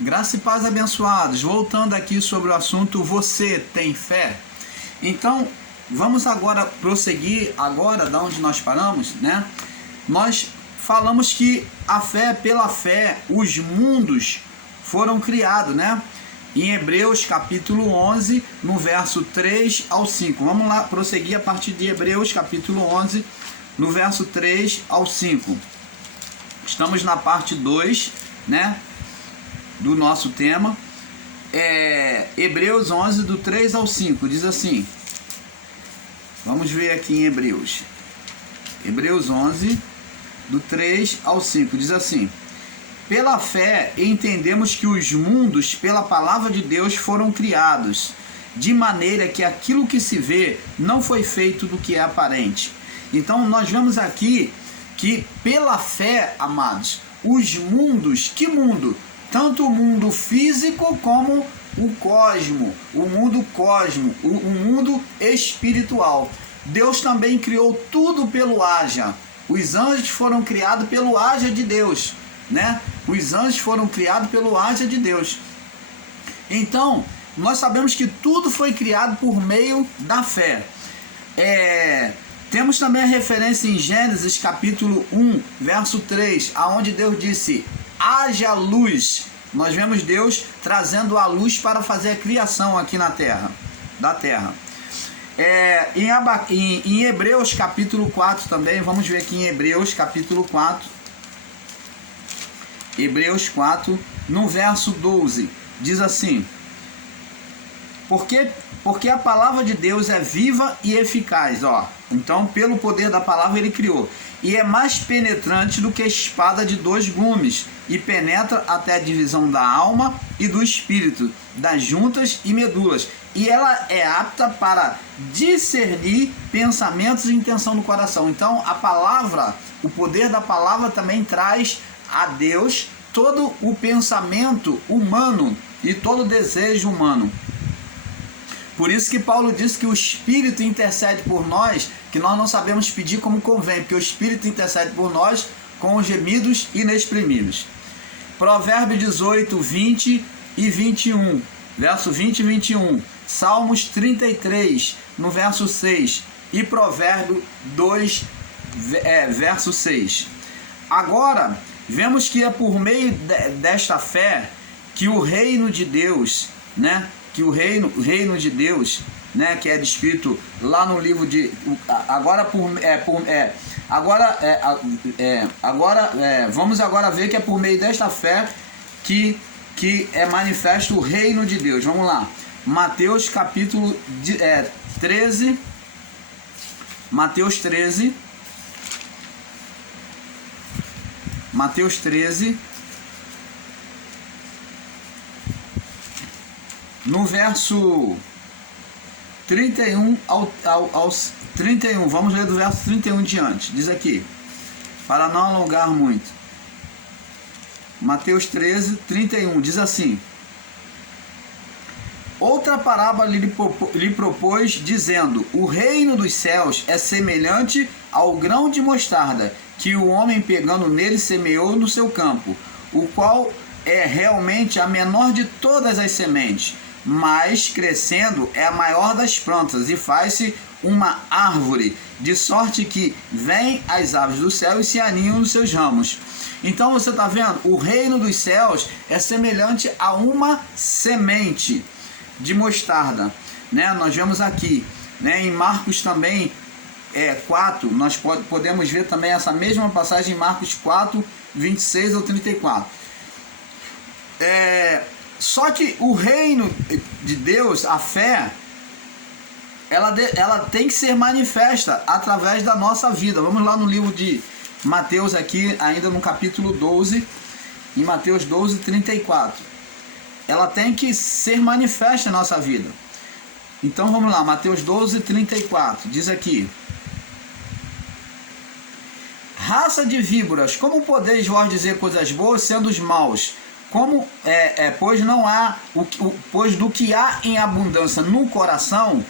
Graça e paz, abençoados. Voltando aqui sobre o assunto, você tem fé? Então, vamos agora prosseguir agora da onde nós paramos, né? Nós falamos que a fé, pela fé, os mundos foram criados, né? Em Hebreus capítulo 11, no verso 3 ao 5. Vamos lá prosseguir a partir de Hebreus capítulo 11, no verso 3 ao 5. Estamos na parte 2, né, do nosso tema. Hebreus 11, do 3 ao 5, diz assim. Vamos ver aqui em Hebreus. Hebreus 11, do 3 ao 5, diz assim: pela fé entendemos que os mundos pela palavra de Deus foram criados, de maneira que aquilo que se vê não foi feito do que é aparente. Então nós vemos aqui que pela fé, amados, os mundos, que mundo? Tanto o mundo físico como o cosmo, o mundo espiritual. Deus também criou tudo pelo haja. Os anjos foram criados pelo haja de Deus, né? Os anjos foram criados pelo haja de Deus. Então, nós sabemos que tudo foi criado por meio da fé. Temos também a referência em Gênesis capítulo 1, verso 3, aonde Deus disse: haja luz. Nós vemos Deus trazendo a luz para fazer a criação aqui na terra, da terra. Em Hebreus capítulo 4 também, vamos ver aqui em Hebreus capítulo 4. Hebreus 4, no verso 12, diz assim: Porque a palavra de Deus é viva e eficaz, ó. Então, pelo poder da palavra ele criou. E é mais penetrante do que a espada de 2 gumes, e penetra até a divisão da alma e do espírito, das juntas e medulas. E ela é apta para discernir pensamentos e intenção do coração. Então, a palavra, o poder da palavra também traz a Deus todo o pensamento humano e todo o desejo humano. Por isso que Paulo diz que o Espírito intercede por nós, que nós não sabemos pedir como convém, porque o Espírito intercede por nós com os gemidos inexprimíveis. Provérbio 18, 20 e 21, verso 20 e 21. Salmos 33, no verso 6. E Provérbio 2, verso 6. Agora, vemos que é por meio desta fé que o reino de Deus, né? Que o reino de Deus, né, que é descrito lá no livro de vamos agora ver que é por meio desta fé que é manifesto o reino de Deus. Vamos lá, Mateus capítulo 13, Mateus 13, no verso 31 aos 31, vamos ler do verso 31 em diante. Diz aqui, para não alongar muito. Mateus 13, 31, diz assim: outra parábola lhe propôs, dizendo: o reino dos céus é semelhante ao grão de mostarda, que o homem pegando nele semeou no seu campo, o qual é realmente a menor de todas as sementes, mas crescendo é a maior das plantas e faz-se uma árvore, de sorte que vêm as aves do céu e se aninham nos seus ramos. Então você está vendo, o reino dos céus é semelhante a uma semente de mostarda, né? Nós vemos aqui, né? Em Marcos também 4, nós podemos ver também essa mesma passagem em Marcos 4, 26 ao 34. Só que o reino de Deus, a fé, ela tem que ser manifesta através da nossa vida. Vamos lá no livro de Mateus aqui, ainda no capítulo 12, em Mateus 12, 34. Ela tem que ser manifesta na nossa vida. Então vamos lá, Mateus 12, 34, diz aqui: raça de víboras, como podeis vós dizer coisas boas sendo os maus? Pois do que há em abundância no coração,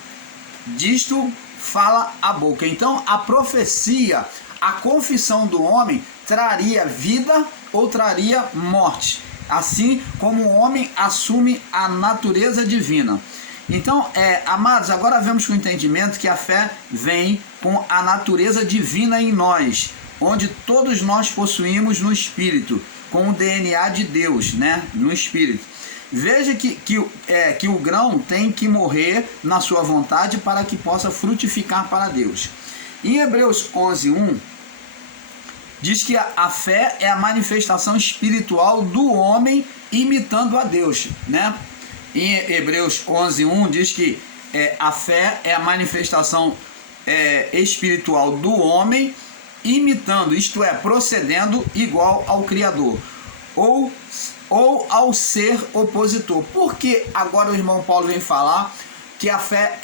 disto fala a boca. Então a profecia, a confissão do homem traria vida ou traria morte. assim como o homem assume a natureza divina. Então, amados, agora vemos com o entendimento que a fé vem com a natureza divina em nós, onde todos nós possuímos no Espírito, com o DNA de Deus, né? No Espírito. Veja que o grão tem que morrer na sua vontade para que possa frutificar para Deus. Em Hebreus 11:1, diz que a fé é a manifestação espiritual do homem imitando a Deus, né? Em Hebreus 11:1 diz que a fé é a manifestação espiritual do homem imitando, isto é, procedendo igual ao Criador, ou ao ser opositor. Por que agora o irmão Paulo vem falar que a fé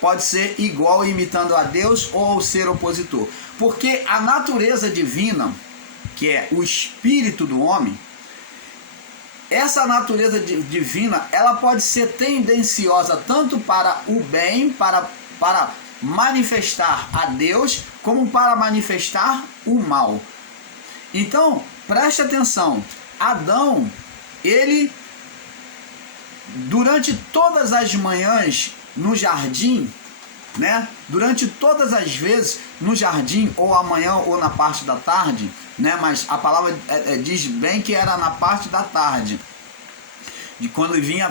pode ser igual imitando a Deus ou ao ser opositor? Porque a natureza divina, que é o espírito do homem, essa natureza divina, ela pode ser tendenciosa tanto para o bem, para manifestar a Deus, como para manifestar o mal. Então, preste atenção, Adão, ele, durante todas as manhãs no jardim, né? Durante todas as vezes no jardim, ou amanhã ou na parte da tarde, né? Mas a palavra diz bem que era na parte da tarde, de quando vinha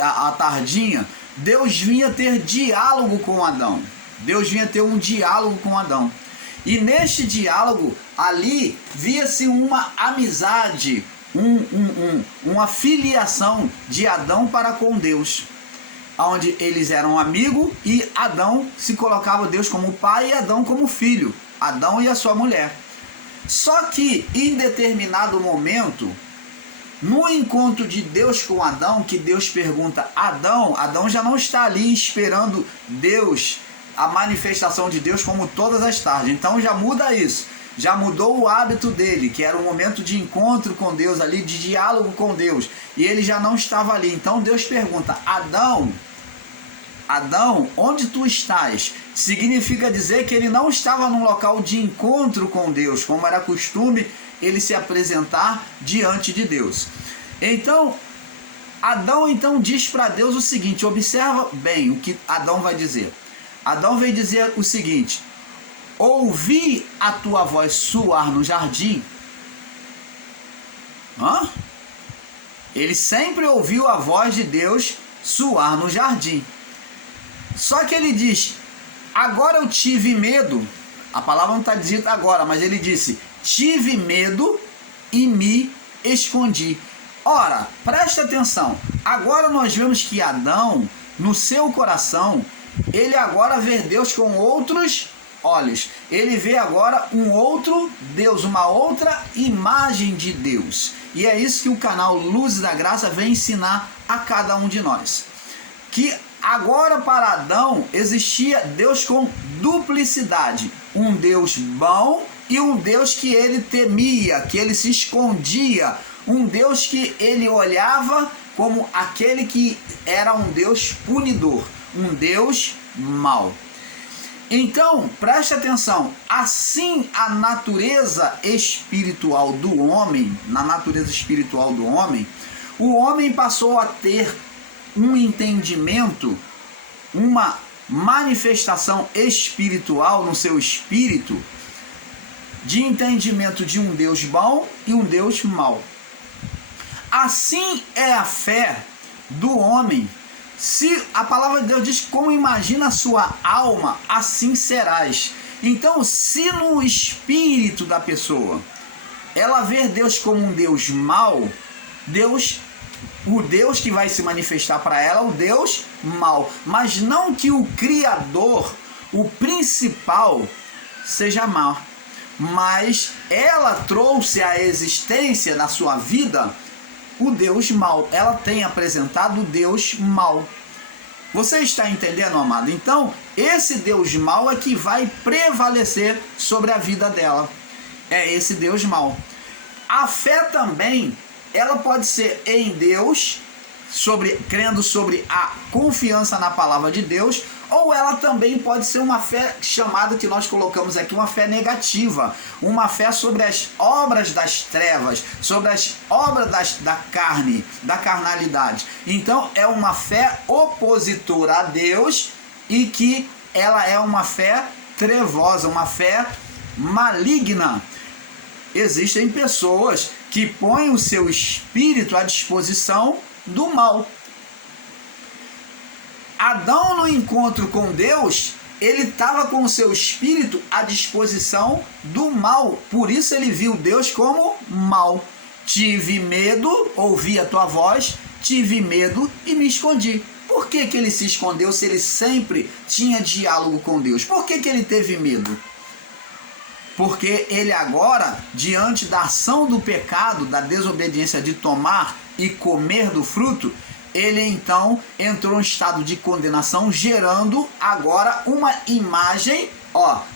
a tardinha, Deus vinha ter diálogo com Adão. Deus vinha ter um diálogo com Adão. E neste diálogo ali via-se uma amizade, uma filiação de Adão para com Deus, onde eles eram amigos e Adão se colocava Deus como pai e Adão como filho, Adão e a sua mulher. Só que em determinado momento, no encontro de Deus com Adão, que Deus pergunta Adão, Adão já não está ali esperando Deus, a manifestação de Deus como todas as tardes. Então já muda isso, já mudou o hábito dele, que era um momento de encontro com Deus ali, de diálogo com Deus, e ele já não estava ali. Então Deus pergunta, Adão, onde tu estás? Significa dizer que ele não estava num local de encontro com Deus, como era costume ele se apresentar diante de Deus. Então, Adão diz para Deus o seguinte, observa bem o que Adão vai dizer. Adão veio dizer o seguinte, ouvi a tua voz soar no jardim. Ele sempre ouviu a voz de Deus soar no jardim. Só que ele diz, agora eu tive medo, a palavra não está dita agora, mas ele disse, tive medo e me escondi. Ora, preste atenção, agora nós vemos que Adão, no seu coração, ele agora vê Deus com outros olhos. Ele vê agora um outro Deus, uma outra imagem de Deus. E é isso que o canal Luz da Graça vem ensinar a cada um de nós. Que agora para Adão existia Deus com duplicidade. Um Deus bom e um Deus que ele temia, que ele se escondia. Um Deus que ele olhava como aquele que era um Deus punidor, um Deus mau. Então, preste atenção, assim a natureza espiritual do homem, na natureza espiritual do homem, o homem passou a ter um entendimento, uma manifestação espiritual no seu espírito, de entendimento de um Deus bom e um Deus mau. Assim é a fé do homem. Se a palavra de Deus diz, como imagina a sua alma, assim serás. Então, se no espírito da pessoa ela vê Deus como um Deus mau, o Deus que vai se manifestar para ela, o Deus mau. Mas não que o Criador, o principal, seja mau. Mas ela trouxe à existência na sua vida o Deus mau. Ela tem apresentado o Deus mau. Você está entendendo, amado? Então, esse Deus mau é que vai prevalecer sobre a vida dela. É esse Deus mau. A fé também, ela pode ser em Deus, crendo sobre a confiança na palavra de Deus, ou ela também pode ser uma fé chamada, que nós colocamos aqui, uma fé negativa, uma fé sobre as obras das trevas, sobre as obras da carne, da carnalidade. Então é uma fé opositora a Deus e que ela é uma fé trevosa, uma fé maligna. Existem pessoas que põem o seu espírito à disposição do mal. Adão, no encontro com Deus, ele estava com o seu espírito à disposição do mal. Por isso ele viu Deus como mal. Tive medo, ouvi a tua voz, tive medo e me escondi. Por que ele se escondeu se ele sempre tinha diálogo com Deus? Por que ele teve medo? Porque ele agora, diante da ação do pecado, da desobediência de tomar e comer do fruto, ele então entrou em estado de condenação, gerando agora uma imagem,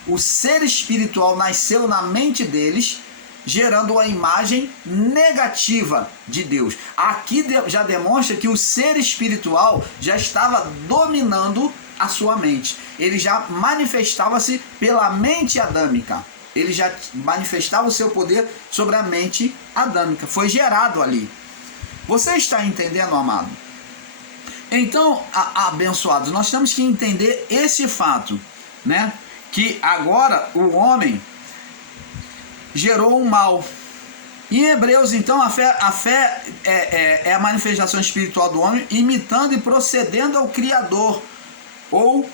o ser espiritual nasceu na mente deles, gerando uma imagem negativa de Deus. Aqui já demonstra que o ser espiritual já estava dominando a sua mente. Ele já manifestava-se pela mente adâmica. Ele já manifestava o seu poder sobre a mente adâmica. Foi gerado ali. Você está entendendo, amado? Então, abençoados, nós temos que entender esse fato, né? Que agora o homem gerou o mal. Em Hebreus, então, a fé é a manifestação espiritual do homem, imitando e procedendo ao Criador, ou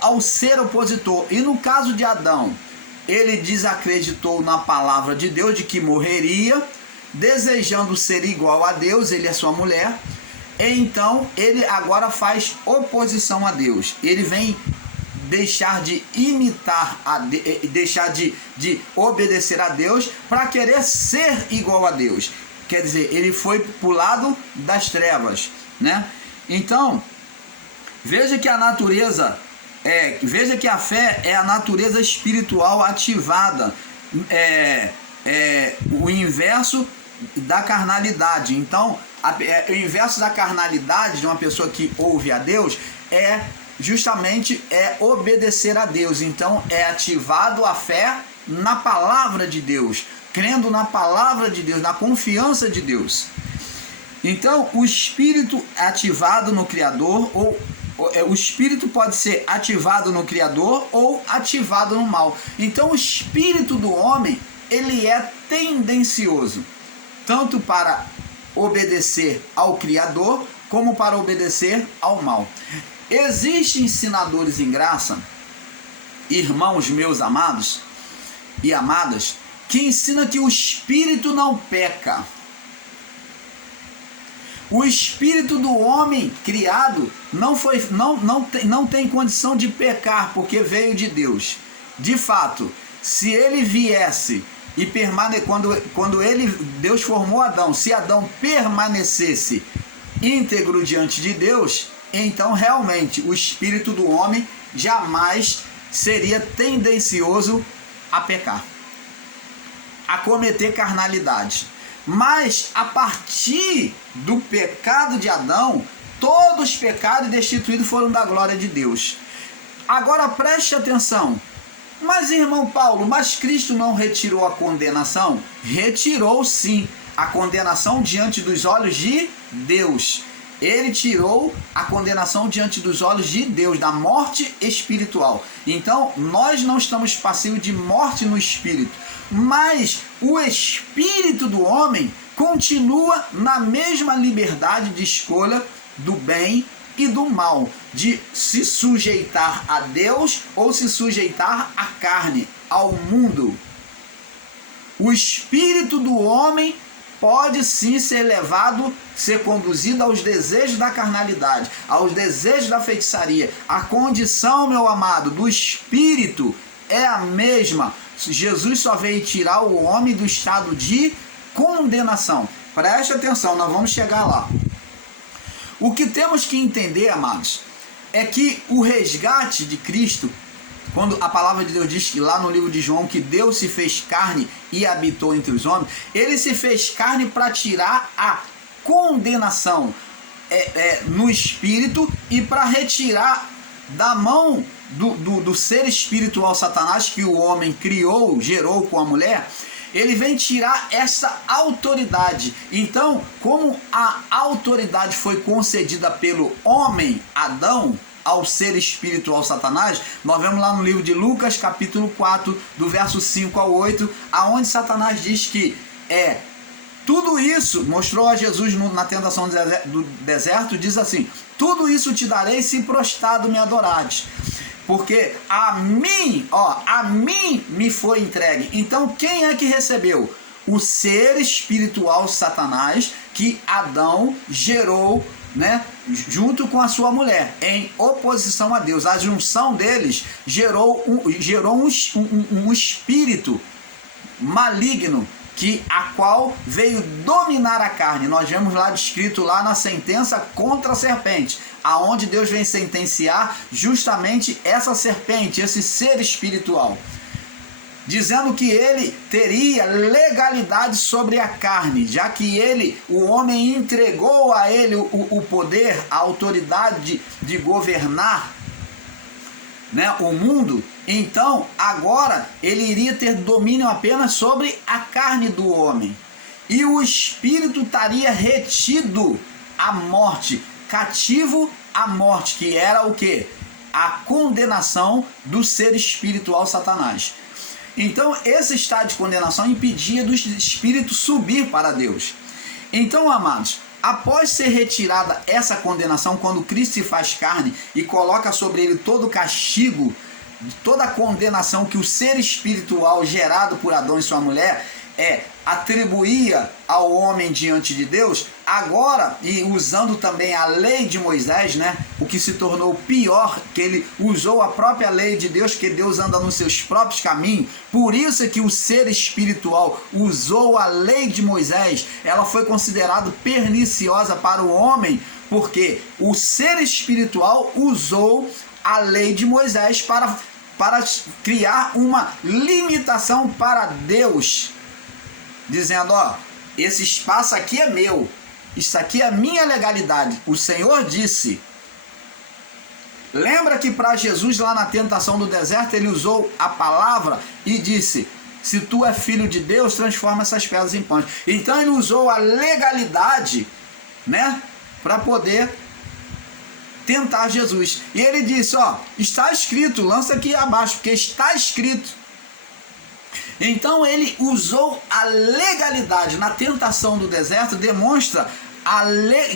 ao ser opositor. E no caso de Adão, ele desacreditou na palavra de Deus, de que morreria, desejando ser igual a Deus, ele e a sua mulher. Então, ele agora faz oposição a Deus. Ele vem deixar de imitar, deixar de obedecer a Deus para querer ser igual a Deus. Quer dizer, ele foi para o lado das trevas, né? Então, veja que a natureza, veja que a fé é a natureza espiritual ativada, o inverso da carnalidade. Então, o inverso da carnalidade de uma pessoa que ouve a Deus é justamente obedecer a Deus. Então é ativado a fé na palavra de Deus, crendo na palavra de Deus, na confiança de Deus. Então o espírito ativado no Criador, o espírito pode ser ativado no Criador ou ativado no mal. Então o espírito do homem, ele é tendencioso tanto para obedecer ao Criador como para obedecer ao mal. Existem ensinadores em graça, irmãos meus amados e amadas, que ensinam que o espírito não peca. O espírito do homem criado não tem condição de pecar, porque veio de Deus. De fato, se ele viesse e quando Deus formou Adão, se Adão permanecesse íntegro diante de Deus, então realmente o espírito do homem jamais seria tendencioso a pecar, a cometer carnalidade. Mas a partir do pecado de Adão, todos os pecados destituídos foram da glória de Deus. Agora preste atenção. Mas, irmão Paulo, mas Cristo não retirou a condenação? Retirou sim a condenação diante dos olhos de Deus. Ele tirou a condenação diante dos olhos de Deus, da morte espiritual. Então, nós não estamos passivos de morte no espírito, mas o espírito do homem continua na mesma liberdade de escolha do bem e do mal, de se sujeitar a Deus ou se sujeitar à carne, ao mundo. O espírito do homem pode sim ser levado, ser conduzido aos desejos da carnalidade, aos desejos da feitiçaria. A condição, meu amado, do espírito é a mesma. Jesus só veio tirar o homem do estado de condenação. Preste atenção, nós vamos chegar lá. O que temos que entender, amados, é que o resgate de Cristo, quando a palavra de Deus diz que lá no livro de João que Deus se fez carne e habitou entre os homens, ele se fez carne para tirar a condenação no espírito e para retirar da mão do ser espiritual Satanás, que o homem criou, gerou com a mulher, ele vem tirar essa autoridade. Então, como a autoridade foi concedida pelo homem, Adão, ao ser espiritual Satanás, nós vemos lá no livro de Lucas, capítulo 4, do verso 5 ao 8, aonde Satanás diz que tudo isso, mostrou a Jesus na tentação do deserto, diz assim: tudo isso te darei se prostrado me adorares, porque a mim me foi entregue. Então quem é que recebeu? O ser espiritual Satanás, que Adão gerou, né, junto com a sua mulher, em oposição a Deus. A junção deles gerou um espírito maligno, a qual veio dominar a carne. Nós vemos lá descrito lá na sentença contra a serpente, aonde Deus vem sentenciar justamente essa serpente, esse ser espiritual, dizendo que ele teria legalidade sobre a carne, já que o homem entregou a ele o poder, a autoridade de governar, né, o mundo. Então agora ele iria ter domínio apenas sobre a carne do homem, e o espírito estaria retido à morte, cativo à morte, que era o que? A condenação do ser espiritual Satanás. Então esse estado de condenação impedia do espírito subir para Deus. Então, amados, após ser retirada essa condenação, quando Cristo se faz carne e coloca sobre ele todo o castigo, toda a condenação que o ser espiritual gerado por Adão e sua mulher atribuía ao homem diante de Deus, agora, e usando também a lei de Moisés, né, o que se tornou pior, que ele usou a própria lei de Deus, que Deus anda nos seus próprios caminhos. Por isso é que o ser espiritual usou a lei de Moisés. Ela foi considerada perniciosa para o homem, porque o ser espiritual usou a lei de Moisés para criar uma limitação para Deus, dizendo: esse espaço aqui é meu, isso aqui é a minha legalidade. O Senhor disse. Lembra que para Jesus lá na tentação do deserto, ele usou a palavra e disse: se tu é filho de Deus, transforma essas pedras em pães. Então ele usou a legalidade, né, para poder tentar Jesus. E ele disse: está escrito, lança aqui abaixo, porque está escrito. Então ele usou a legalidade na tentação do deserto, demonstra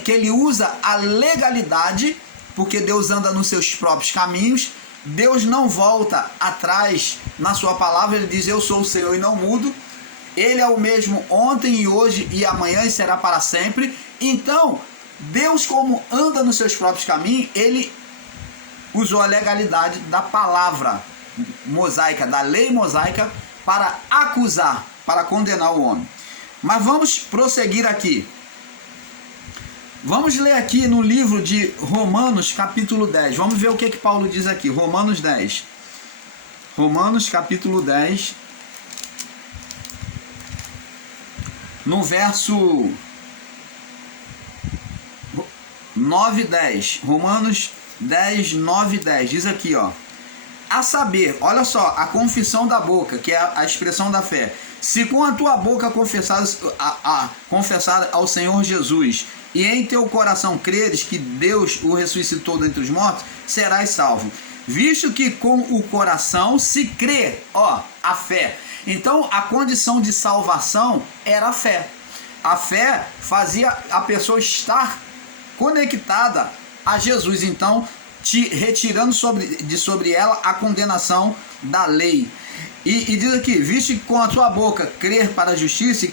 que ele usa a legalidade, porque Deus anda nos seus próprios caminhos. Deus não volta atrás na sua palavra. Ele diz: eu sou o Senhor e não mudo. Ele é o mesmo ontem e hoje e amanhã e será para sempre. Então Deus, como anda nos seus próprios caminhos, ele usou a legalidade da palavra mosaica, da lei mosaica, para acusar, para condenar o homem. Mas vamos prosseguir aqui. Vamos ler aqui no livro de Romanos, capítulo 10. Vamos ver o que Paulo diz aqui. Romanos 10. Romanos, capítulo 10. No verso 9 e 10. Romanos 10, 9 e 10. Diz aqui, a saber, olha só, a confissão da boca, que é a expressão da fé. Se com a tua boca confessar ao Senhor Jesus e em teu coração creres que Deus o ressuscitou dentre os mortos, serás salvo. Visto que com o coração se crê, a fé. Então a condição de salvação era a fé. A fé fazia a pessoa estar conectada a Jesus, então retirando sobre ela a condenação da lei. E diz aqui: visto que com a tua boca crer para a justiça, e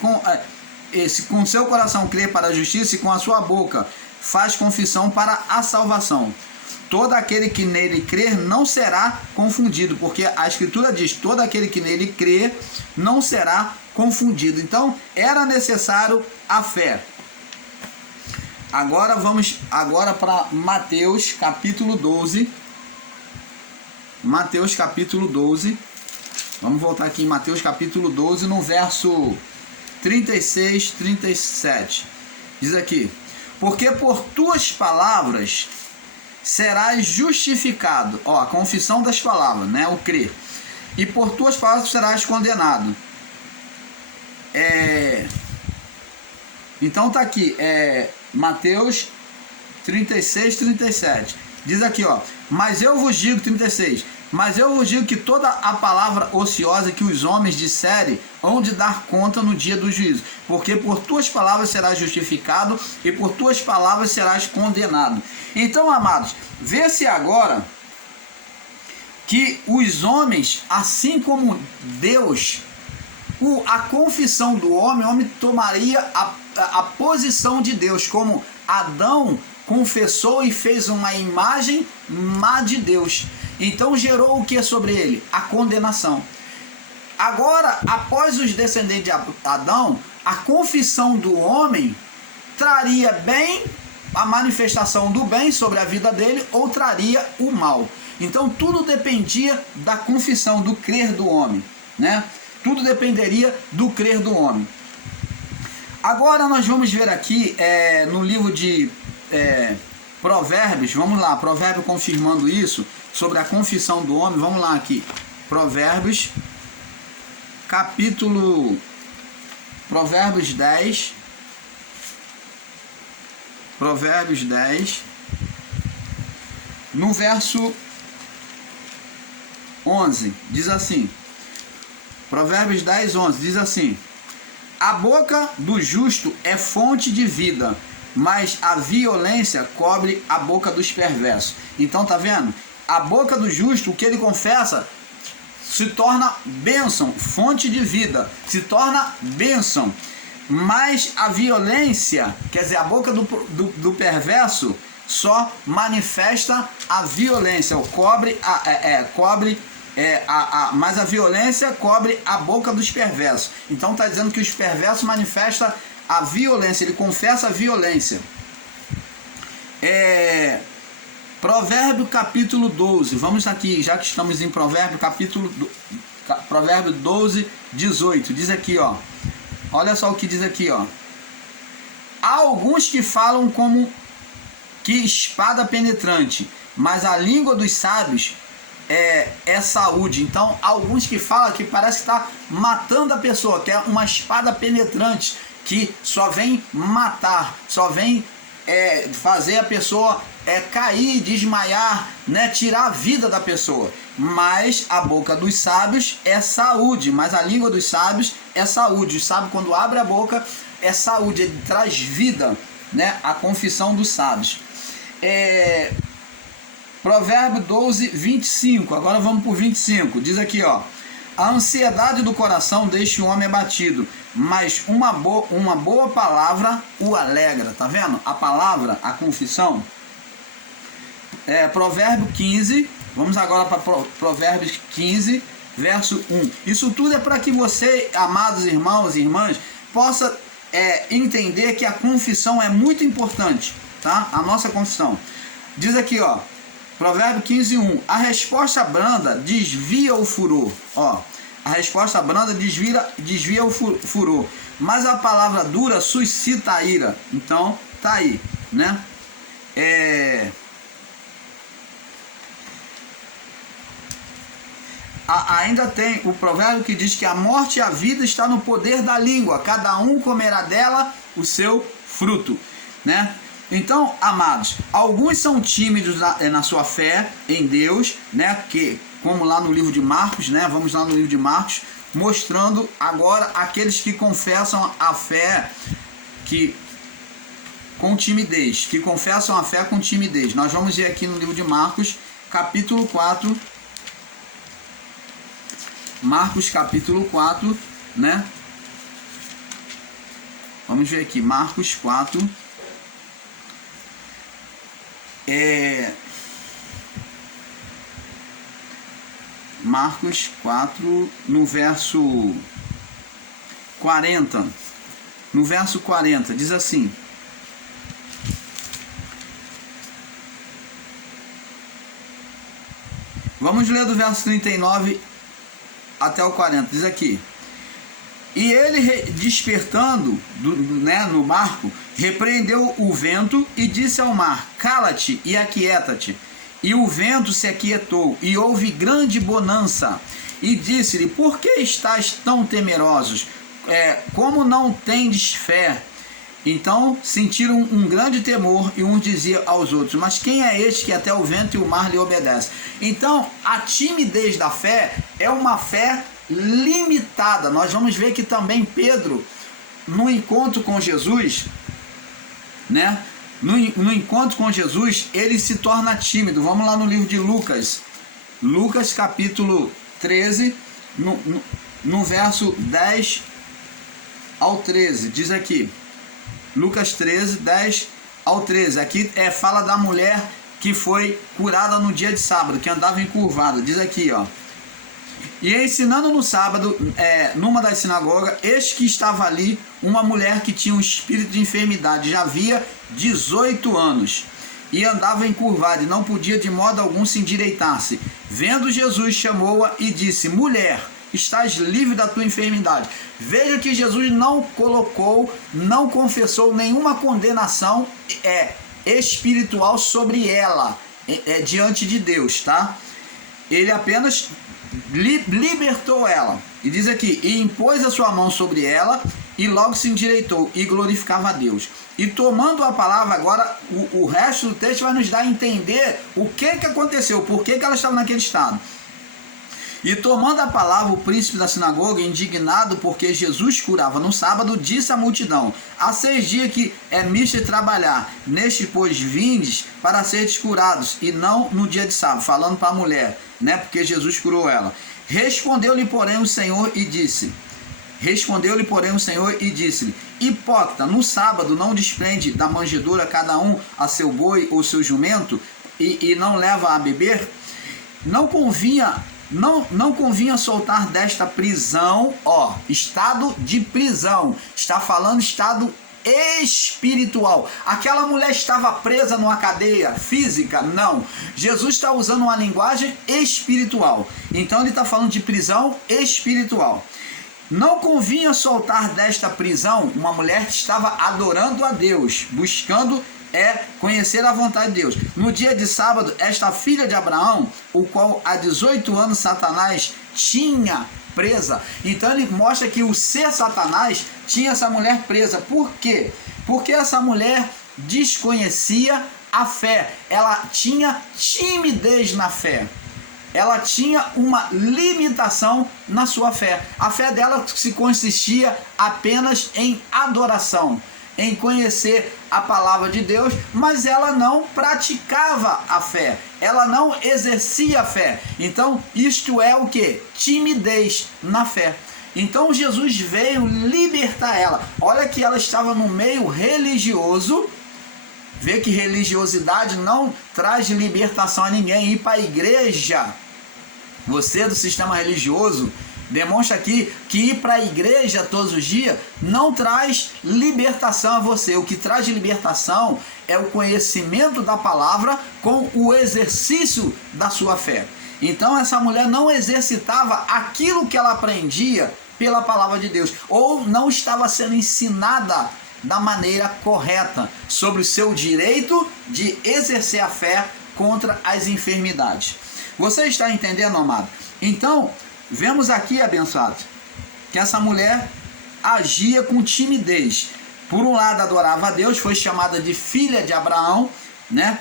com seu coração crer para a justiça, e com a sua boca faz confissão para a salvação. Todo aquele que nele crer não será confundido, porque a Escritura diz: todo aquele que nele crer não será confundido. Então era necessário a fé. Agora vamos para Mateus capítulo 12. Mateus capítulo 12. Vamos voltar aqui em Mateus capítulo 12, no verso 36, 37. Diz aqui: porque por tuas palavras serás justificado. Ó, a confissão das palavras, né? O crer. E por tuas palavras serás condenado. Então tá aqui, Mateus 36, 37. Diz aqui, ó, mas eu vos digo, 36, mas eu vos digo que toda a palavra ociosa que os homens disserem, hão de dar conta no dia do juízo, porque por tuas palavras serás justificado e por tuas palavras serás condenado. Então, amados, vê-se agora que os homens, assim como Deus, a confissão do homem, o homem tomaria a posição de Deus, como Adão confessou e fez uma imagem má de Deus. Então gerou o que sobre ele? A condenação. Agora, após os descendentes de Adão, a confissão do homem traria bem, a manifestação do bem sobre a vida dele, ou traria o mal. Então tudo dependia da confissão, do crer do homem, né? Tudo dependeria do crer do homem. Agora nós vamos ver aqui no livro de Provérbios, vamos lá, Provérbio confirmando isso, sobre a confissão do homem, vamos lá aqui, Provérbios 10, no verso 11, diz assim, Provérbios 10, 11, diz assim: a boca do justo é fonte de vida, mas a violência cobre a boca dos perversos. Então tá vendo? A boca do justo, o que ele confessa, se torna bênção, fonte de vida, se torna bênção. Mas a violência, quer dizer, a boca do perverso só manifesta a violência, ou mas a violência cobre a boca dos perversos. Então está dizendo que os perversos manifestam a violência, ele confessa a violência. Provérbio capítulo 12, vamos aqui, já que estamos em Provérbio Provérbio 12, 18, diz aqui, ó, olha só o que diz aqui, ó: há alguns que falam como que espada penetrante, mas a língua dos sábios é saúde. Então, alguns que falam que parece que está matando a pessoa, que é uma espada penetrante, que só vem matar, só vem fazer a pessoa cair, desmaiar, né, tirar a vida da pessoa. Mas a boca dos sábios é saúde, mas a língua dos sábios é saúde. O sábio, quando abre a boca, é saúde, ele traz vida, né, a confissão dos sábios. Provérbio 12, 25, agora vamos para o 25, diz aqui, ó: a ansiedade do coração deixa o homem abatido, mas uma boa palavra o alegra. Tá vendo? A palavra, a confissão. Provérbio 15, vamos agora para Provérbios 15, verso 1. Isso tudo é para que você, amados irmãos e irmãs, possa entender que a confissão é muito importante, tá? A nossa confissão. Diz aqui, ó, Provérbio 15, 1. A resposta branda desvia o furor. Ó, a resposta branda desvia o furor, mas a palavra dura suscita a ira. Então, tá aí, né? Ainda tem o provérbio que diz que a morte e a vida está no poder da língua, cada um comerá dela o seu fruto, né? Então, amados, alguns são tímidos na sua fé em Deus, né? Que, como lá no livro de Marcos, né? Vamos lá no livro de Marcos, mostrando agora aqueles que confessam a fé com timidez, que confessam a fé com timidez. Nós vamos ver aqui no livro de Marcos, capítulo 4, Marcos capítulo 4, né? Vamos ver aqui, Marcos 4. Marcos 4, no verso 40. No verso 40, diz assim: vamos ler do verso 39 até o 40, diz aqui: E ele, despertando no barco, repreendeu o vento e disse ao mar: cala-te e aquieta-te. E o vento se aquietou, e houve grande bonança. E disse-lhe: por que estáis tão temerosos? Como não tendes fé? Então sentiram um grande temor, e uns diziam aos outros: mas quem é este que até o vento e o mar lhe obedecem? Então a timidez da fé é uma fé limitada. Nós vamos ver que também Pedro, no encontro com Jesus, né? No encontro com Jesus, ele se torna tímido. Vamos lá no livro de Lucas. Lucas capítulo 13, no verso 10 ao 13. Diz aqui. Lucas 13, 10 ao 13. Aqui fala da mulher que foi curada no dia de sábado, que andava encurvada. Diz aqui, ó. E ensinando no sábado, numa das sinagogas, eis que estava ali uma mulher que tinha um espírito de enfermidade, já havia 18 anos, e andava encurvada, e não podia de modo algum se endireitar-se. Vendo Jesus, chamou-a e disse: mulher, estás livre da tua enfermidade. Veja que Jesus não confessou nenhuma condenação espiritual sobre ela, diante de Deus, tá? Ele apenas libertou ela. E diz aqui: e impôs a sua mão sobre ela, e logo se endireitou e glorificava a Deus. E tomando a palavra, agora o resto do texto vai nos dar a entender o que aconteceu, por que ela estava naquele estado. E tomando a palavra, o príncipe da sinagoga, indignado porque Jesus curava no sábado, disse à multidão: há 6 dias que é mister trabalhar, neste pois vindes para seres curados, e não no dia de sábado. Falando para a mulher, né? Porque Jesus curou ela. Respondeu-lhe, porém, o Senhor e disse-lhe: hipócrita, no sábado não desprende da manjedoura cada um a seu boi ou seu jumento, e não leva a beber? Não convinha soltar desta prisão, estado de prisão, está falando estado espiritual. Aquela mulher estava presa numa cadeia física? Não. Jesus está usando uma linguagem espiritual. Então ele está falando de prisão espiritual. Não convinha soltar desta prisão uma mulher que estava adorando a Deus, buscando conhecer a vontade de Deus. No dia de sábado, esta filha de Abraão, o qual há 18 anos Satanás tinha presa. Então ele mostra que o ser Satanás tinha essa mulher presa. Por quê? Porque essa mulher desconhecia a fé. Ela tinha timidez na fé. Ela tinha uma limitação na sua fé. A fé dela se consistia apenas em adoração, em conhecer a palavra de Deus, mas ela não praticava a fé, ela não exercia a fé. Então isto é o que? Timidez na fé. Então Jesus veio libertar ela. Olha que ela estava no meio religioso. Vê que religiosidade não traz libertação a ninguém. Ir para a igreja, você do sistema religioso, demonstra aqui que ir para a igreja todos os dias não traz libertação a você. O que traz libertação é o conhecimento da palavra com o exercício da sua fé. Então essa mulher não exercitava aquilo que ela aprendia pela palavra de Deus, ou não estava sendo ensinada da maneira correta sobre o seu direito de exercer a fé contra as enfermidades. Você está entendendo, amado? Então, vemos aqui, abençoado, que essa mulher agia com timidez. Por um lado adorava a Deus, foi chamada de filha de Abraão, né?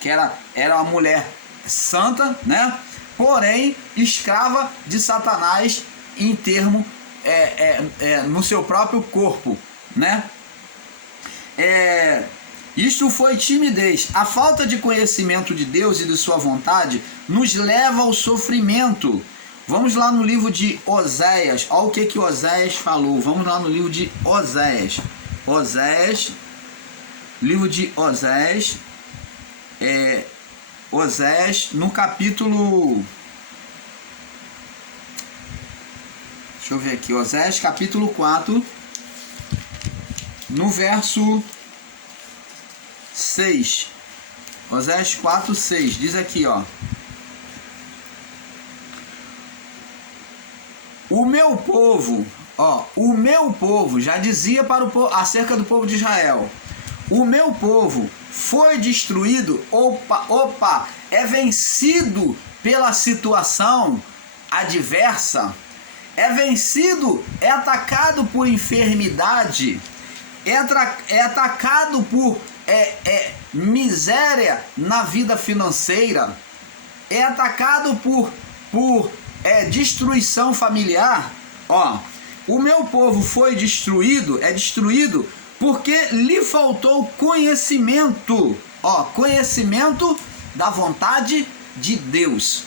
Que era uma mulher santa, né? Porém, escrava de Satanás em termo, no seu próprio corpo, né? Isto foi timidez. A falta de conhecimento de Deus e de sua vontade nos leva ao sofrimento. Vamos lá no livro de Oséias. Olha o que Oséias falou. Vamos lá no livro de Oséias. Livro de Oséias. Oséias, no capítulo... Deixa eu ver aqui. Oséias, capítulo 4, no verso 6. Oséias 4, 6. Diz aqui, ó: o meu povo Ó, o meu povo, já dizia para o povo, acerca do povo de Israel, o meu povo foi destruído, é vencido pela situação adversa, é vencido, é atacado por enfermidade, é atacado por miséria na vida financeira, é atacado por destruição familiar. Ó, o meu povo foi destruído, é destruído porque lhe faltou conhecimento, ó, conhecimento da vontade de Deus.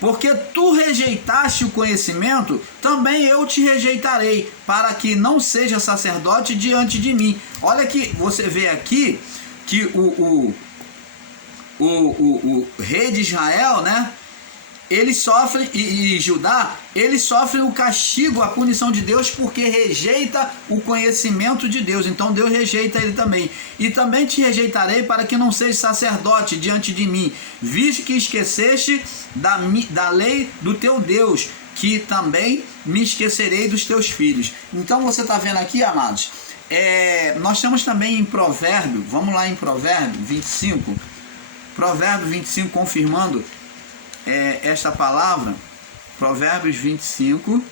Porque tu rejeitaste o conhecimento, também eu te rejeitarei, para que não seja sacerdote diante de mim. Olha que você vê aqui que o rei de Israel, né? Ele sofre, e Judá, ele sofre o castigo, a punição de Deus, porque rejeita o conhecimento de Deus. Então Deus rejeita ele também. E também te rejeitarei para que não seja sacerdote diante de mim, visto que esqueceste da lei do teu Deus, que também me esquecerei dos teus filhos. Então você está vendo aqui, amados, nós temos também em Provérbio, vamos lá em Provérbio 25, Provérbio 25 confirmando esta palavra, Provérbios 25,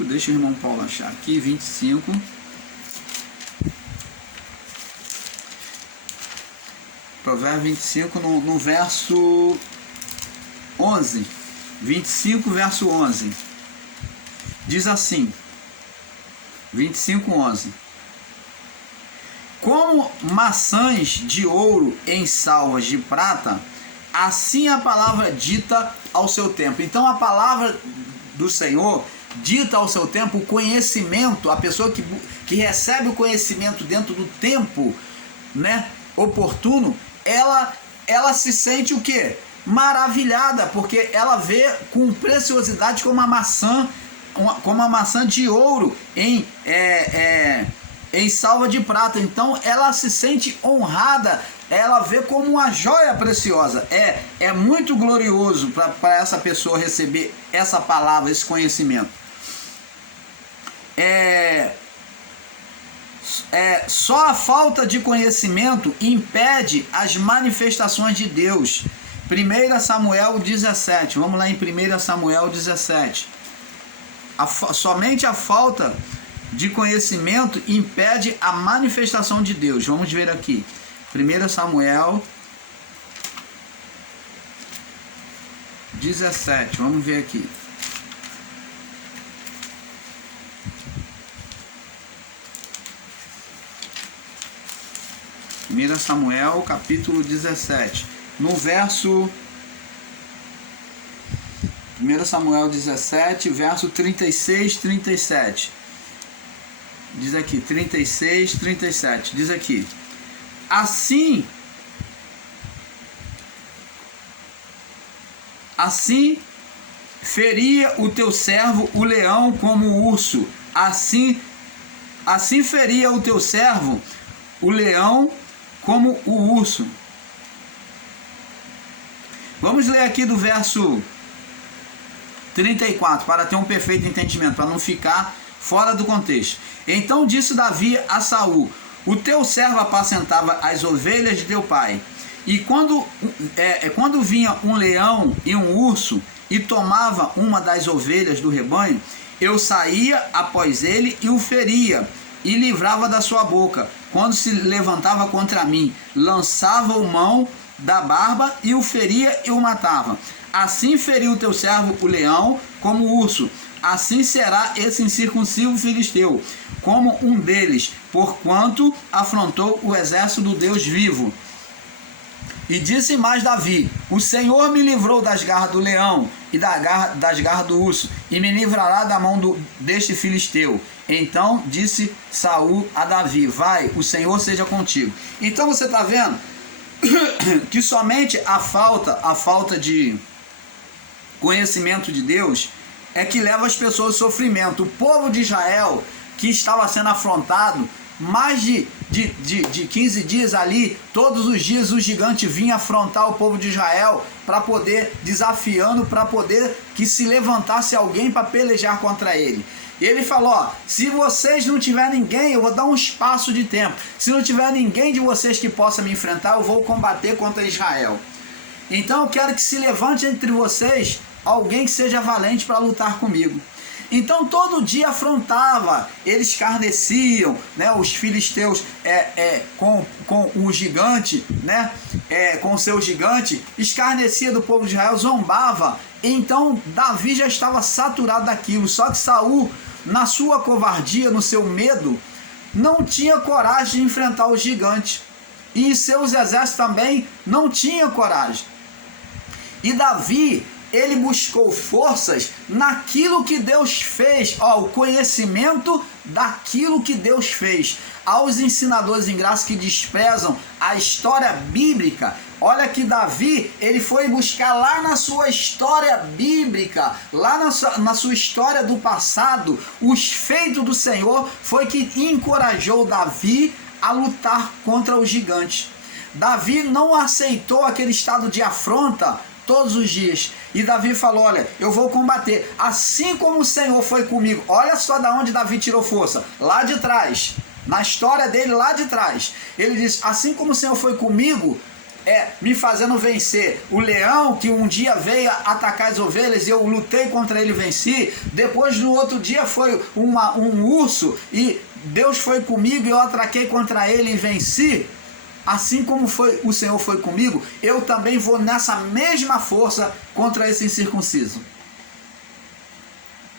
deixa o irmão Paulo achar aqui, 25, Provérbios 25 no verso 11, 25 verso 11, diz assim, 25, 11: como maçãs de ouro em salvas de prata, assim a palavra dita ao seu tempo. Então a palavra do Senhor dita ao seu tempo, o conhecimento, a pessoa que recebe o conhecimento dentro do tempo, né, oportuno, ela se sente o quê? Maravilhada, porque ela vê com preciosidade como uma maçã de ouro em salva de prata. Então ela se sente honrada, ela vê como uma joia preciosa. É muito glorioso para essa pessoa receber essa palavra, esse conhecimento. Só a falta de conhecimento impede as manifestações de Deus. 1 Samuel 17, vamos lá em 1 Samuel 17. Somente a falta de conhecimento impede a manifestação de Deus. Vamos ver aqui. 1 Samuel 17. Vamos ver aqui. Primeira Samuel, capítulo 17. No verso 1 Samuel 17, verso 36, 37. Diz aqui, 36, 37. Diz aqui: Assim feria o teu servo o leão como o urso. Assim feria o teu servo o leão como o urso. Vamos ler aqui do verso 34, para ter um perfeito entendimento, para não ficar fora do contexto. Então disse Davi a Saul: o teu servo apacentava as ovelhas de teu pai, e quando vinha um leão e um urso e tomava uma das ovelhas do rebanho, eu saía após ele e o feria, e livrava da sua boca. Quando se levantava contra mim, lançava o mão da barba e o feria e o matava. Assim feriu o teu servo o leão como o urso. Assim será esse incircunciso filisteu, como um deles, porquanto afrontou o exército do Deus vivo. E disse mais Davi: o Senhor me livrou das garras do leão e das garras do urso, e me livrará da mão deste filisteu. Então disse Saul a Davi: vai, o Senhor seja contigo. Então você está vendo que somente a falta de conhecimento de Deus é que leva as pessoas ao sofrimento. O povo de Israel, que estava sendo afrontado mais de 15 dias ali, todos os dias o gigante vinha afrontar o povo de Israel para poder, desafiando, para poder que se levantasse alguém para pelejar contra ele. E ele falou, ó, se vocês não tiver ninguém, eu vou dar um espaço de tempo. Se não tiver ninguém de vocês que possa me enfrentar, eu vou combater contra Israel. Então eu quero que se levante entre vocês alguém que seja valente para lutar comigo. Então todo dia afrontava, eles escarneciam, né, os filisteus com o gigante, né, com o seu gigante, escarnecia do povo de Israel, zombava. Então Davi já estava saturado daquilo, só que Saul, na sua covardia, no seu medo, não tinha coragem de enfrentar o gigante, e seus exércitos também não tinham coragem. E Davi, ele buscou forças naquilo que Deus fez, ó, o conhecimento daquilo que Deus fez. Aos ensinadores em graça que desprezam a história bíblica, olha que Davi, ele foi buscar lá na sua história bíblica, lá na sua história do passado, os feitos do Senhor, foi que encorajou Davi a lutar contra o gigante. Davi não aceitou aquele estado de afronta todos os dias. E Davi falou, olha, eu vou combater, assim como o Senhor foi comigo. Olha só da onde Davi tirou força, lá de trás, na história dele lá de trás. Ele diz, assim como o Senhor foi comigo, me fazendo vencer o leão que um dia veio atacar as ovelhas e eu lutei contra ele e venci. Depois no outro dia foi um urso e Deus foi comigo e eu atraquei contra ele e venci. Assim como o Senhor foi comigo, eu também vou nessa mesma força contra esse incircunciso.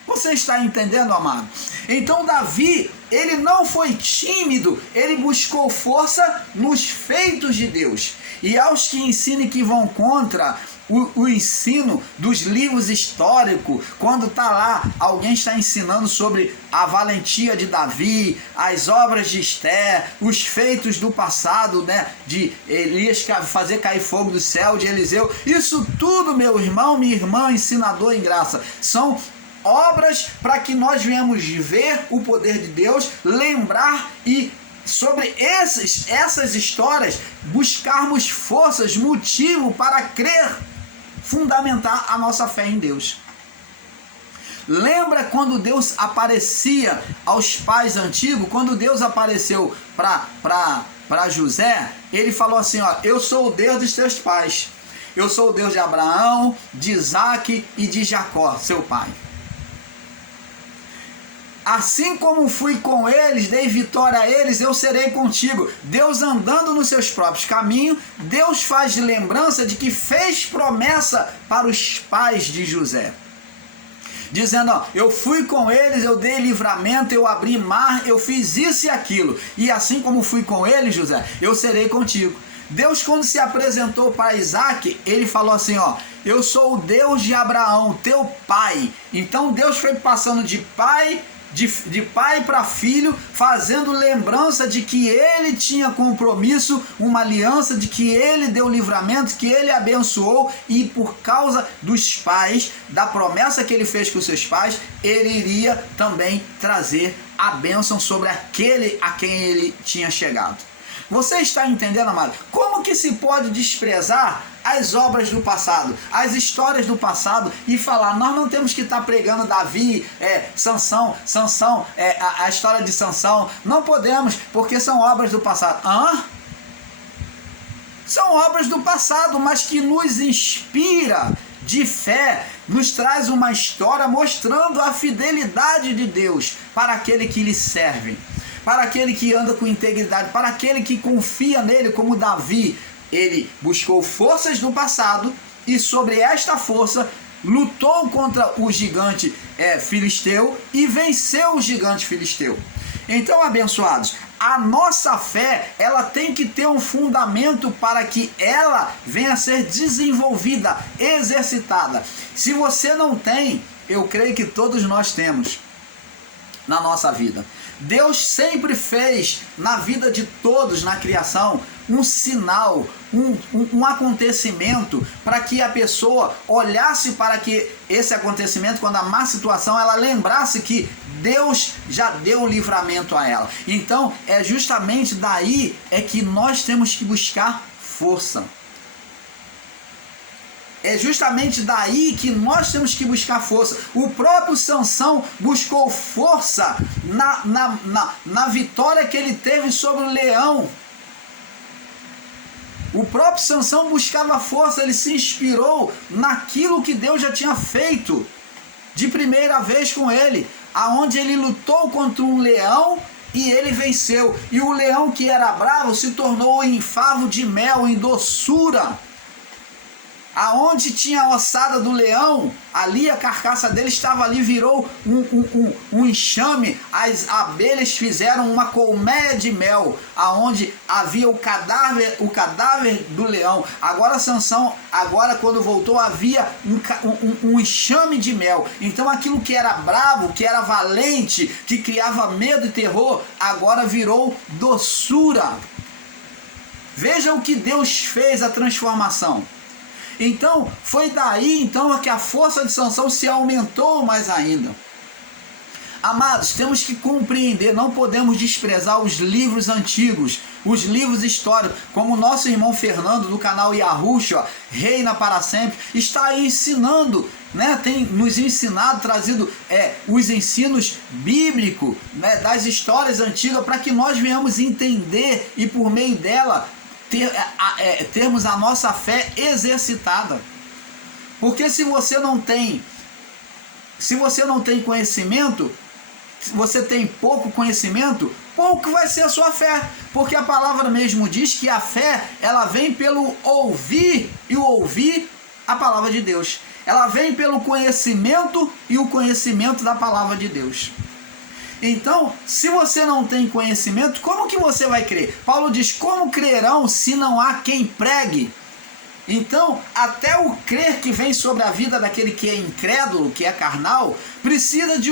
Você está entendendo, amado? Então Davi, ele não foi tímido, ele buscou força nos feitos de Deus. E aos que ensinam que vão contra o ensino dos livros históricos, quando está lá, alguém está ensinando sobre a valentia de Davi, as obras de Esther, os feitos do passado, né, de Elias fazer cair fogo do céu, de Eliseu, isso tudo, meu irmão, minha irmã, ensinador em graça, são obras para que nós venhamos ver o poder de Deus, lembrar e sobre essas histórias buscarmos forças, motivo para crer, fundamentar a nossa fé em Deus. Lembra quando Deus aparecia aos pais antigos? Quando Deus apareceu para José, ele falou assim, ó, eu sou o Deus dos teus pais, eu sou o Deus de Abraão, de Isaac e de Jacó, seu pai. Assim como fui com eles, dei vitória a eles, eu serei contigo. Deus andando nos seus próprios caminhos, Deus faz lembrança de que fez promessa para os pais de José. Dizendo, ó, eu fui com eles, eu dei livramento, eu abri mar, eu fiz isso e aquilo. E assim como fui com eles, José, eu serei contigo. Deus, quando se apresentou para Isaac, ele falou assim, ó, eu sou o Deus de Abraão, teu pai. Então Deus foi passando de pai para filho, fazendo lembrança de que ele tinha compromisso, uma aliança, de que ele deu livramento, que ele abençoou, e por causa dos pais, da promessa que ele fez com os seus pais, ele iria também trazer a bênção sobre aquele a quem ele tinha chegado. Você está entendendo, amado? Como que se pode desprezar as obras do passado, as histórias do passado e falar, nós não temos que estar pregando Davi, Sansão, a história de Sansão, não podemos, porque são obras do passado. São obras do passado, mas que nos inspira de fé, nos traz uma história mostrando a fidelidade de Deus para aquele que lhe serve, para aquele que anda com integridade, para aquele que confia nele, como Davi. Ele buscou forças do passado e sobre esta força lutou contra o gigante filisteu e venceu o gigante filisteu. Então, abençoados, a nossa fé, ela tem que ter um fundamento para que ela venha a ser desenvolvida, exercitada. Se você não tem, eu creio que todos nós temos. na nossa vida. Deus sempre fez na vida de todos na criação um sinal, um acontecimento para que a pessoa olhasse para que esse acontecimento, quando a má situação, ela lembrasse que Deus já deu o livramento a ela. Então é justamente daí é que nós temos que buscar força. É justamente daí que nós temos que buscar força. O próprio Sansão buscou força na vitória que ele teve sobre o leão. O próprio Sansão buscava força, ele se inspirou naquilo que Deus já tinha feito de primeira vez com ele, aonde ele lutou contra um leão e ele venceu. E o leão que era bravo se tornou em favo de mel, em doçura. Aonde tinha a ossada do leão, ali a carcaça dele estava ali, virou um enxame. As abelhas fizeram uma colmeia de mel, aonde havia o cadáver do leão. Agora Sansão, quando voltou, havia um enxame de mel. Então aquilo que era bravo, que era valente, que criava medo e terror, agora virou doçura. Veja o que Deus fez, a transformação. Então, foi daí então que a força de Sansão se aumentou mais ainda. Amados, temos que compreender, não podemos desprezar os livros antigos, os livros históricos, como o nosso irmão Fernando do canal Yahushua, Reina para Sempre, está aí ensinando, né? Tem nos ensinado, trazido os ensinos bíblicos, né, das histórias antigas, para que nós venhamos entender e por meio dela termos a nossa fé exercitada. Porque se você não tem conhecimento, se você tem pouco conhecimento, pouco vai ser a sua fé, porque a palavra mesmo diz que a fé, ela vem pelo ouvir, e o ouvir a palavra de Deus. Ela vem pelo conhecimento, e o conhecimento da palavra de Deus. Então, se você não tem conhecimento, como que você vai crer? Paulo diz, como crerão se não há quem pregue? Então, até o crer que vem sobre a vida daquele que é incrédulo, que é carnal, precisa de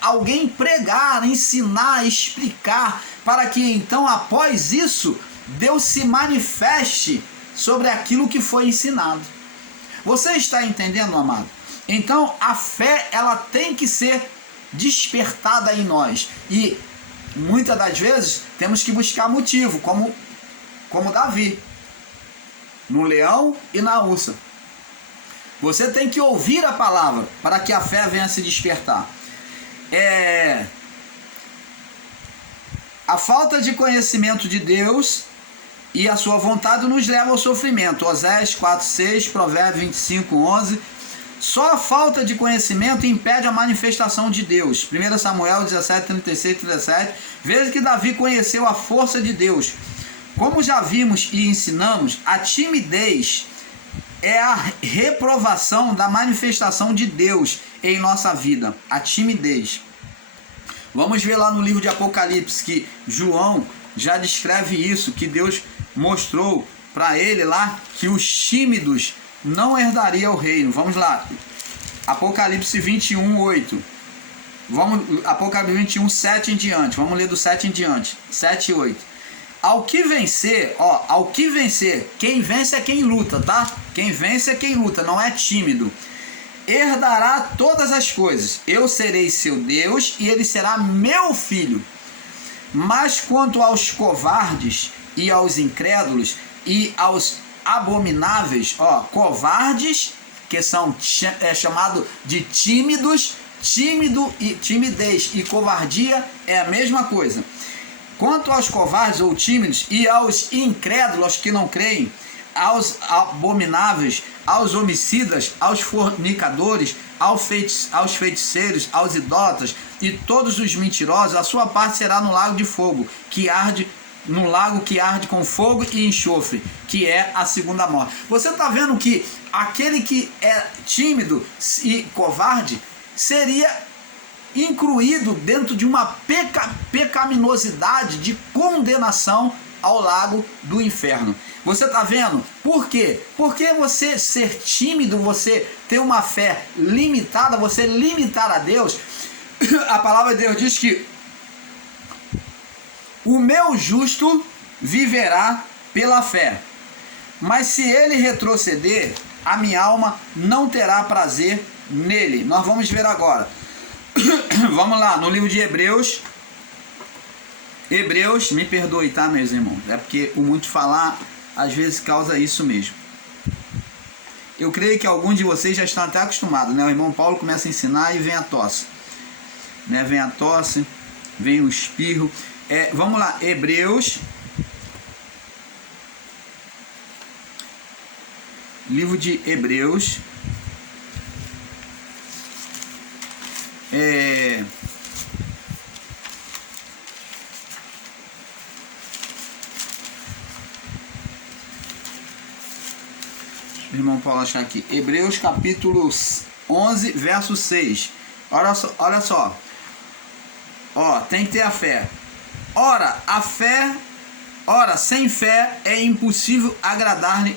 alguém pregar, ensinar, explicar, para que então, após isso, Deus se manifeste sobre aquilo que foi ensinado. Você está entendendo, amado? Então, a fé, ela tem que ser despertada em nós, e muitas das vezes temos que buscar motivo, como Davi, no leão e na ursa. Você tem que ouvir a palavra para que a fé venha se despertar. A falta de conhecimento de Deus e a sua vontade nos leva ao sofrimento. Oséias 4:6, Provérbios 25:11. Só a falta de conhecimento impede a manifestação de Deus. 1 Samuel 17:36-37. Veja que Davi conheceu a força de Deus. Como já vimos e ensinamos, a timidez é a reprovação da manifestação de Deus em nossa vida. A timidez. Vamos ver lá no livro de Apocalipse que João já descreve isso, que Deus mostrou para ele lá que os tímidos não herdaria o reino. Vamos lá, Apocalipse 21:8. Apocalipse 21:7 em diante. Vamos ler do 7 em diante. 7 e 8. Ao que vencer, quem vence é quem luta, tá? Quem vence é quem luta, não é tímido. Herdará todas as coisas. Eu serei seu Deus e ele será meu filho. Mas quanto aos covardes e aos incrédulos e aos abomináveis, covardes, que são chamado de tímidos, tímido e timidez e covardia é a mesma coisa. Quanto aos covardes ou tímidos e aos incrédulos, aos que não creem, aos abomináveis, aos homicidas, aos fornicadores, aos feiticeiros, aos idólatras e todos os mentirosos, a sua parte será no lago de fogo, no lago que arde com fogo e enxofre, que é a segunda morte. Você está vendo que aquele que é tímido e covarde seria incluído dentro de uma pecaminosidade de condenação ao lago do inferno. Você está vendo? Por quê? Porque você ser tímido, você ter uma fé limitada, você limitar a Deus, A palavra de Deus diz que o meu justo viverá pela fé, mas se ele retroceder, a minha alma não terá prazer nele. Nós vamos ver agora. Vamos lá, no livro de Hebreus, me perdoe, tá, meus irmãos? É porque o muito falar às vezes causa isso mesmo. Eu creio que alguns de vocês já estão até acostumados, né? O irmão Paulo começa a ensinar e vem a tosse, né? Vem a tosse, vem o espirro. Vamos lá, Hebreus, livro de Hebreus, irmão Paulo achar aqui, Hebreus capítulo 11, verso 6. Olha só. Ó, tem que ter a fé. Ora, sem fé é impossível agradar-lhe,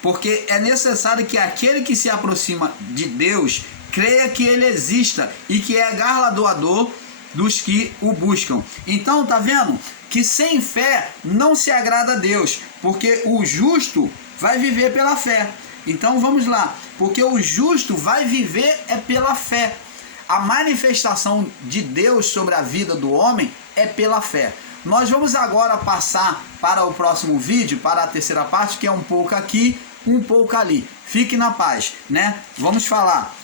porque é necessário que aquele que se aproxima de Deus creia que ele exista e que é galardoador dos que o buscam. Então, tá vendo? Que sem fé não se agrada a Deus, porque o justo vai viver pela fé. Então vamos lá, porque o justo vai viver pela fé. A manifestação de Deus sobre a vida do homem é pela fé. Nós vamos agora passar para o próximo vídeo, para a terceira parte, que é um pouco aqui, um pouco ali. Fique na paz, né? Vamos falar.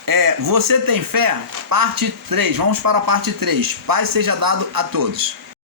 Você tem fé? Parte 3. Vamos para a parte 3. Paz seja dado a todos.